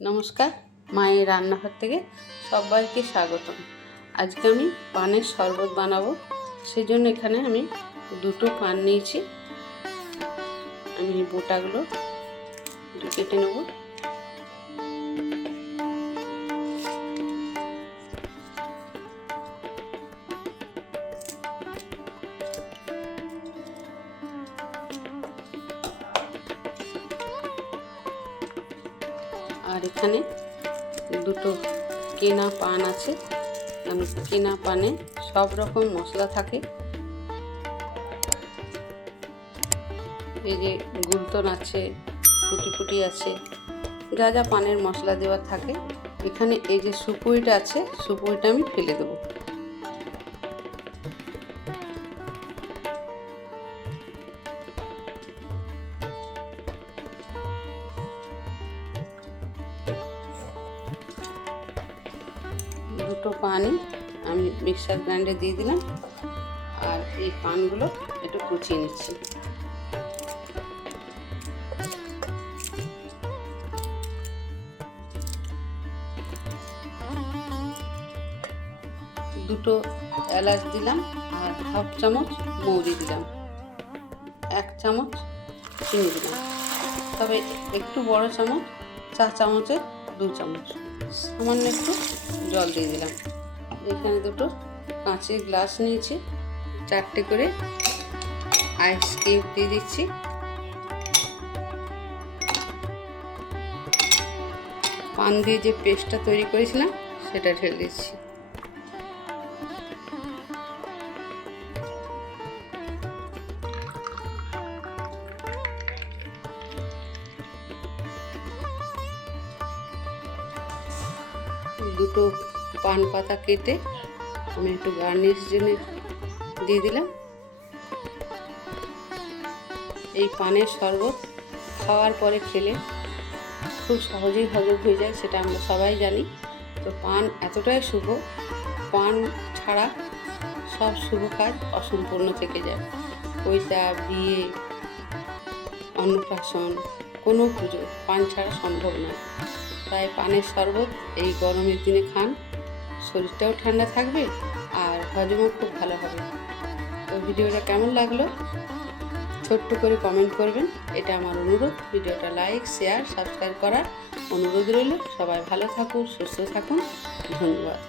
নমস্কার, মায়ের রান্নাঘর থেকে সবাইকে স্বাগতম। আজকে আমি পানের শরবত বানাবো, সেজন্য এখানে আমি দুটো পান নিয়েছি। আমি বোটাগুলো কেটে নেব। আর এখানে দুটো কেনা পান আছে। কেনা পানে সব রকম মশলা থাকে। এই যে গুলতন আছে, পুটি আছে, যা যা পানের মশলা দেওয়া থাকে। এখানে এই যে সুপুরিটা আছে, সুপুরিটা আমি ফেলে দেবো। দুটো পানি আমি মিক্সার গ্রাইন্ডে দিয়ে দিলাম। আর এই পানগুলো একটু কুচিয়ে নিচ্ছি। দুটো এলাচ দিলাম আর হাফ চামচ মৌরি দিলাম। এক চামচ চিনি দিলাম। তবে একটু বড় চামচ, চা চামচের দু চামচ। সামান্য একটু জল দিয়ে দিলাম। এখানে দুটো কাঁচের গ্লাস নিয়েছি। চারটে করে আইস কিউব দিয়ে দিচ্ছি। পান দিয়ে যে পেস্টটা তৈরি করেছিলাম, সেটা ঢেলে দিচ্ছি। দুটো পান পাতা কেটে আমি একটু গার্নিশ জন্য দিয়ে দিলাম। এই পানের শরবত খাওয়ার পরে খেলে খুব সহজেই হজম হয়ে যায়, সেটা আমরা সবাই জানি। তো পান এতটাই শুভ, পান ছাড়া সব শুভ কাজ অসম্পূর্ণ থেকে যায়। পৈতা বিয়ে, অন্নপ্রাশন, কোনো পুজো পান ছাড়া সম্ভব নয়। তাই পানের শরবত এই গরমের দিনে খান। শরীরটাও ঠান্ডা থাকবে আর হজমও খুব ভালো হবে। তো ভিডিওটা কেমন লাগল? ছোট্ট করে কমেন্ট করবেন। এটা আমার অনুরোধ। ভিডিওটা লাইক শেয়ার সাবস্ক্রাইব করার অনুরোধ রইল। সবাই ভালো থাকুন, সুস্থ থাকুন। ধন্যবাদ।